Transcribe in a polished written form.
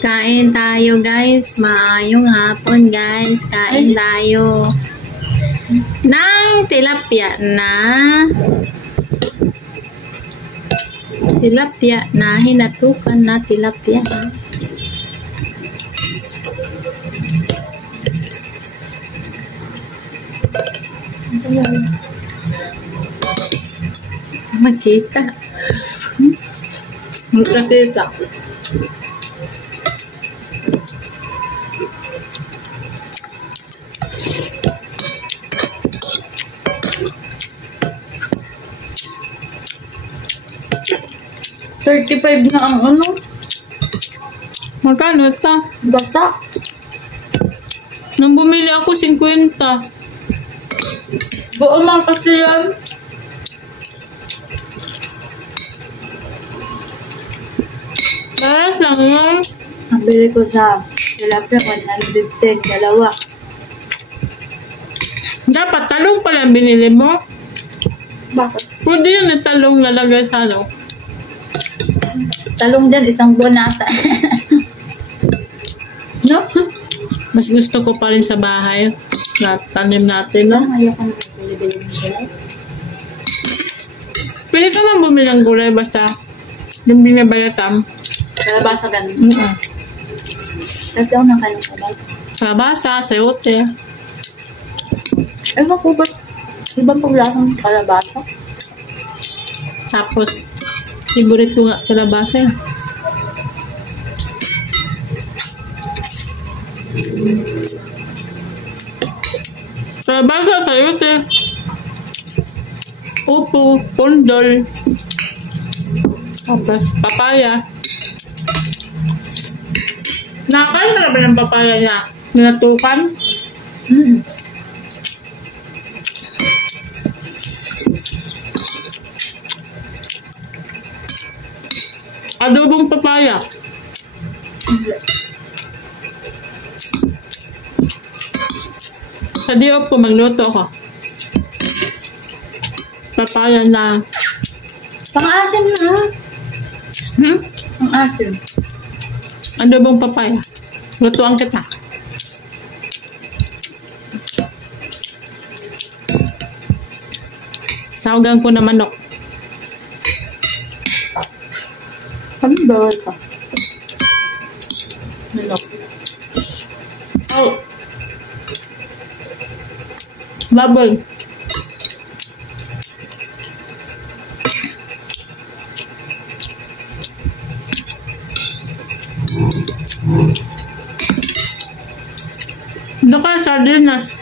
Kain tayo guys. Maayong hapon guys. Kain tayo ng tilapia na. Tilapia na hinatukan na tilapia. Makita. Makita. 35 na ang ano. Magkano ito? Bata. Nung bumili ako, 50. Buo man kasi yan. Paras lang yun. Nabili ko sa tilapia 110, dalawa. Dapat talong pala binili mo. Bakit? Pwede yun na talong nalagay sa ano. Talong dyan, isang buwan nata. No? Mas gusto ko pa rin sa bahay. Tanim natin na. Ayoko na bili-bili ng gulay. Pwede ka man bumili ng gulay basta yung binabayatan. Kalabasa ganun. Kasi ako ng kanong kabal. Kalabasa, sayote. Ewan ko ba't ibang paglasang kalabasa? Tapos, favorite ko nga kalabasa yan. Kalabasa, sayote. Upo, kondol. Tapos, papaya. Nakakain ka na ba ng papaya niya? Ninatukan? Adobong papaya. Sa diop ko, magluto ako. Papaya na. Pang-asim na. Pang-asim. Adobong papaya. Lutuan kita. Sawagan ko na manok. Kami bawal pa. Manok. Oh. Bubble. Ito ka, sardinas.